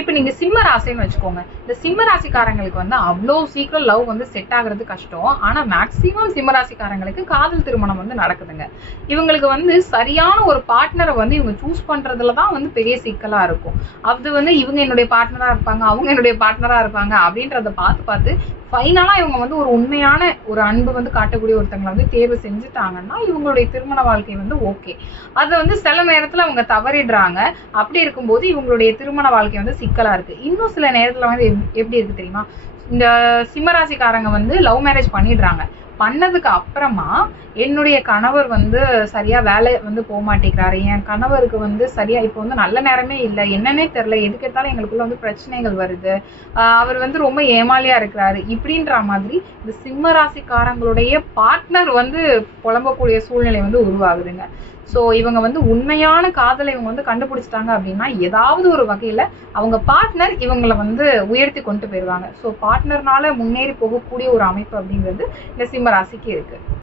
இப்போ நீங்க சிம்ம ராசின்னு வச்சுக்கோங்க. இந்த சிம்ம ராசிக்காரங்களுக்கு வந்து அவ்வளோ சீக்கிரம் லவ் வந்து செட் ஆகுறது கஷ்டம். ஆனா மேக்சிமம் சிம்ம ராசிக்காரங்களுக்கு காதல் திருமணம் வந்து நடக்குதுங்க. இவங்களுக்கு வந்து சரியான ஒரு பார்ட்னரை வந்து இவங்க சூஸ் பண்றதுல தான் வந்து பெரிய சிக்கலா இருக்கும். அது வந்து இவங்க என்னுடைய பார்ட்னரா இருப்பாங்க அவங்க என்னுடைய பார்ட்னரா இருப்பாங்க அப்படின்றத பார்த்து பார்த்து ஃபைனலாக இவங்க வந்து ஒரு உண்மையான ஒரு அன்பு வந்து காட்டக்கூடிய ஒருத்தங்களை வந்து தேர்வு செஞ்சுட்டாங்கன்னா இவங்களுடைய திருமண வாழ்க்கை வந்து ஓகே அதை வந்து சில நேரத்தில் அவங்க தவறிடுறாங்க. அப்படி இருக்கும்போது இவங்களுடைய திருமண வாழ்க்கை வந்து சிக்கலாக இருக்கு. இன்னும் சில நேரத்தில் வந்து எப்- எப்படி இருக்குது தெரியுமா? இந்த சிம்மராசிக்காரங்க வந்து லவ் மேரேஜ் பண்ணிடுறாங்க. பண்ணதுக்கு அப்புறமா என்னுடைய கணவர் வந்து சரியா வேலை வந்து போக மாட்டேங்கிறாரு. என் கணவருக்கு வந்து சரியா இப்போ வந்து நல்ல நேரமே இல்லை. என்னன்னே தெரில எதுக்கு எடுத்தாலும் எங்களுக்குள்ள வந்து பிரச்சனைகள் வருது. அவர் வந்து ரொம்ப ஏமாலியா இருக்கிறாரு. இப்படின்ற மாதிரி இந்த சிம்ம ராசிக்காரங்களுடைய பார்ட்னர் வந்து புலம்பக்கூடிய சூழ்நிலை வந்து உருவாகுதுங்க. ஸோ இவங்க வந்து உண்மையான காதலை இவங்க வந்து கண்டுபிடிச்சிட்டாங்க அப்படின்னா ஏதாவது ஒரு வகையில் அவங்க பார்ட்னர் இவங்களை வந்து உயர்த்தி கொண்டு போயிடுவாங்க. ஸோ பார்ட்னர்னால முன்னேறி போகக்கூடிய ஒரு அமைப்பு அப்படிங்கிறது இந்த சிம்ம ராசிக்கு இருக்கு.